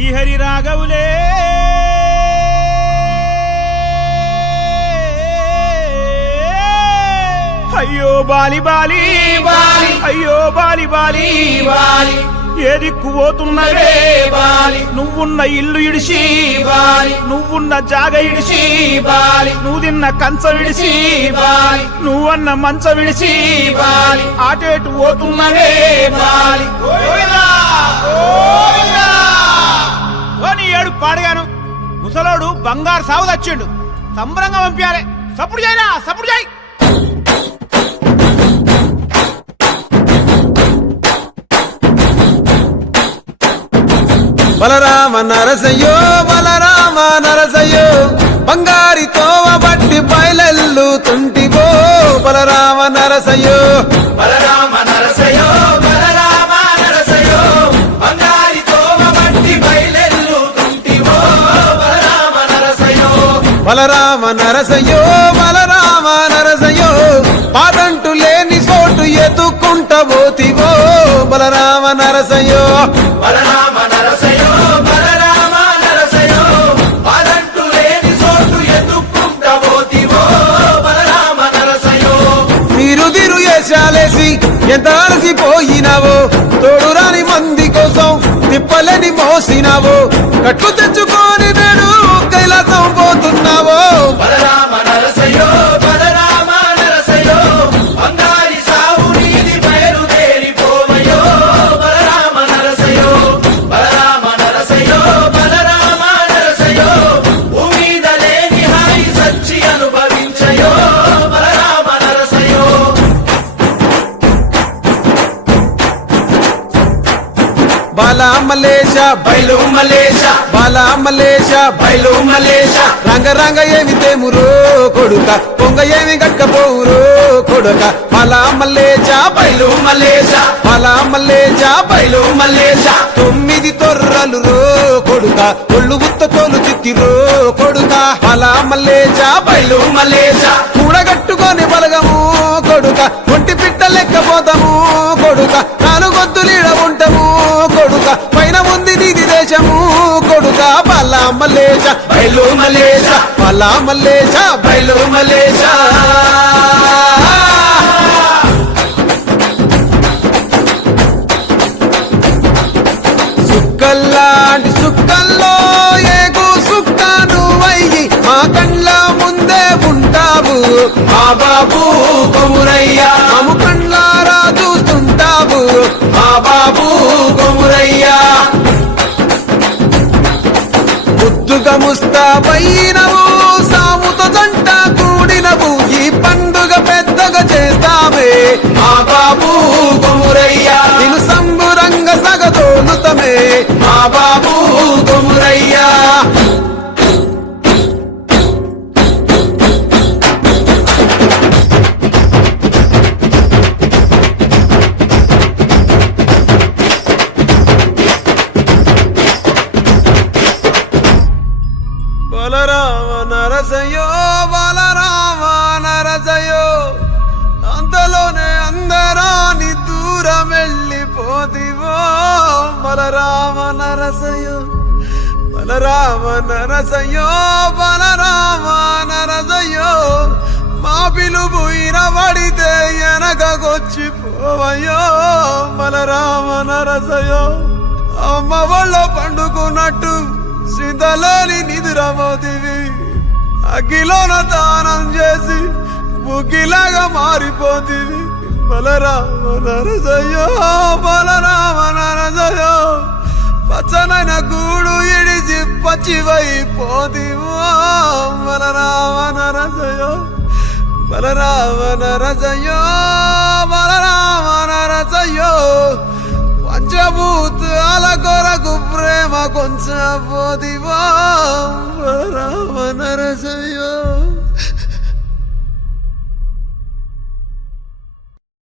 శ్రీహరి రాఘవులే అయ్యో Bali Bali Bali అయ్యో బాలి బాలి బాలి ఏ దిక్కు పోతున్నవే బాలి నువ్వున్న ఇల్లు ఇడిసి బాలి నువ్వున్న జాగ ఇడిసి బాలి నువ్వు తిన్న కంచ విడిసి బాలి నువ్వన్న మంచ విడిసి బాలి ఆటేటు పోతున్నవే బాలి. పాడగాను ముసలోడు బంగారు సాగు తెచ్చిండు. సంబరంగా పంపించాలి సప్పుడు చేయరా? సప్పుడు చేయి. బలరామ నరసయ్యో బలరామ నరసయ్యో బంగారి తోవ బట్టి బయలెల్లు తుంటివో బలరామ నరసయ్యో. బలరామ బలరామ నరసయ్యో బలరామ నరసయ్యో పాదంటు లేని చోటు ఎత్తుకుంట పోతివో బలరామ నరసయ్యో. బలరామ నరసయో బలరామ నరసయో పాదంటు లేని చోటు ఎదుక్కుంట పోతివో బలరామ నరసయో మీరు తిరు వేషాలేసి ఎంత అలసిపోయినావో తోడు రాని మంది కోసం తిప్పలని మోసినావో కట్లు తెచ్చుకొని బాలా మలేషా బయలు మలేషా బాలా మలేషా బయలు మలేషా రంగ రంగ ఏమి తెమురో కొడుక పొంగ ఏమి గట్టపోవురో కొడుక. బాలా మలేషా బయలు మలేషా బాలా మలేషా బయలు మలేషా తొమ్మిది తొర్రలు రో కొడుక ఒళ్ళు గుత్త తోలు చిత్తిరో కొడుక. బాలా మలేషా బయలు మలేషా కూడగట్టుకొని బలగము కొడుక ఒంటి పిట్ట లెక్కపోతాము కొడుక. నాలుగొద్దులీడ ఉంటాము కొడుక పైన ఉంది నీది దేశము. కొడుక బలా మల్లేచ బయలు మలేష బలా మల్లేచ బయలు మలేష సుక్కల్లాంటి సుక్కల్లో ఏగు సుక్క నువ్వయ్యి మా కండ్ల ముందే ఉంటావు. మా బాబు ముస్తాబైనవు సాముతో జంట కూడినవు ఈ పండుగ పెద్దగా చేస్తామే మా బాబు గురయ్య నరసయో బలరామ నరసయో అంతలోనే అందరాని దూరం వెళ్ళిపోతివో బలరామ నరసయో బలరామ నరసయో బలరామ నరసయో మా పిలుపు ఇనబడితే ఎనకొచ్చిపోవయో బలరామ నరసయో అమ్మ వాళ్ళ పండుకున్నట్టు సీతలోని నిదురమోతివి. అగ్గిలోన దానం చేసి బుగ్గిలాగా మారిపోతివి బలరామ నరసయ్యో బలరామ నరసయ్యో పచ్చనైన గూడు ఇడిచి పచ్చివైపోతివో బలరామ నరసయ్యో బలరామ నరసయ్యో బలరామ నరసయ్యో పంచభూతాల కొరకు ప్రేమ కొంచెం పోదివా బలరామ నరసయ్యో